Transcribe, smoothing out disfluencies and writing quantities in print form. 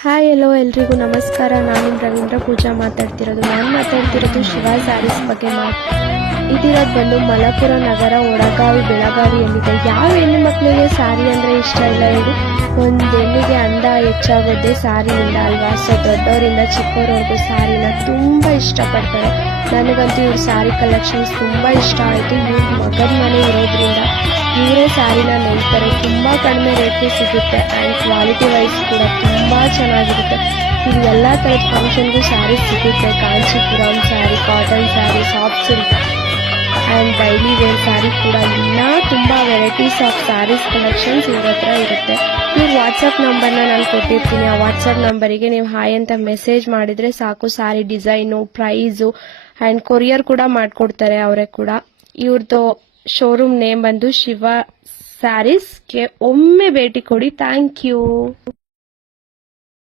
Hi ಎಲ್ಲೋ ಎಲ್ರಿಗೂ ನಮಸ್ಕಾರ. ನಾನು ರವೀಂದ್ರ ಪೂಜಾ ಮಾತಾಡ್ತಿರೋದು. ನಾನು ಮಾತಾಡ್ತಿರೋದು ಶಿವ ಸ್ಯಾರೀಸ್ ಬಗ್ಗೆ ಇದಿರೋದು ಬಂದು ಮಲಪುರ ನಗರ, ಒಳಗಾವಿ, ಬೆಳಗಾವಿಯಲ್ಲಿದೆ. ಯಾವ ಹೆಣ್ಣು ಮಕ್ಕಳಿಗೆ ಸ್ಯಾರಿ ಅಂದರೆ ಇಷ್ಟ ಇಲ್ಲ ಹೇಳಿ? ಒಂದು ಹೆಣ್ಣಿಗೆ ಅಂದ ಹೆಚ್ಚಾಗೋದೇ ಸ್ಯಾರಿಯಿಂದ ಅಲ್ವಾ? ಸೊ ದೊಡ್ಡವರಿಂದ ಚಿಕ್ಕವರವರೆಗೂ ಸ್ಯಾರಿನ ತುಂಬ ಇಷ್ಟಪಡ್ತಾರೆ. ನನಗಂತೂ ಇವ್ರ ಸ್ಯಾರಿ ಕಲೆಕ್ಷನ್ಸ್ ತುಂಬ ಇಷ್ಟ ಆಯಿತು. ಇವ್ರ ಮಗನ ಮನೆ ಇರೋದ್ರಿಂದ ಇವರೇ ಸ್ಯಾರಿನ ನೇಯ್ತಾರೆ. ತುಂಬ ಕಡಿಮೆ ರೇಟ್ಗೆ ಸಿಗುತ್ತೆ ಆ್ಯಂಡ್ ಕ್ವಾಲಿಟಿ ವೈಸ್ ಕೂಡ ತುಂಬ ಚೆನ್ನಾಗಿರುತ್ತೆ. ಇಲ್ಲಿ ಎಲ್ಲ ಥರದ ಫಂಕ್ಷನ್ಗೂ ಸ್ಯಾರಿ ಸಿಗುತ್ತೆ. Kanchipuram sari, cotton sari, soft silk and daily wear sari ಕೂಡ ಇನ್ನೂ ತುಂಬ ವೆರೈಟೀಸ್ ಆಫ್ ಸ್ಯಾರೀಸ್ ಕಲೆಕ್ಷನ್ಸ್ ಇವ್ರ ಹತ್ರ ಇರುತ್ತೆ. ನೀವು ವಾಟ್ಸಪ್ ನಂಬರ್ನ ನಾನು ಕೊಟ್ಟಿರ್ತೀನಿ. ಆ ವಾಟ್ಸಪ್ ನಂಬರಿಗೆ ನೀವು ಹಾಯ್ ಅಂತ ಮೆಸೇಜ್ ಮಾಡಿದರೆ ಸಾಕು. Sari design, price and courier ಕೂಡ ಮಾಡಿಕೊಡ್ತಾರೆ ಅವರೇ ಕೂಡ. ಇವ್ರದ್ದು ಶೋರೂಮ್ ನೇಮ್ ಬಂದು ಶಿವ ಸ್ಯಾರೀಸ್ಗೆ ಒಮ್ಮೆ ಭೇಟಿ ಕೊಡಿ. Thank you.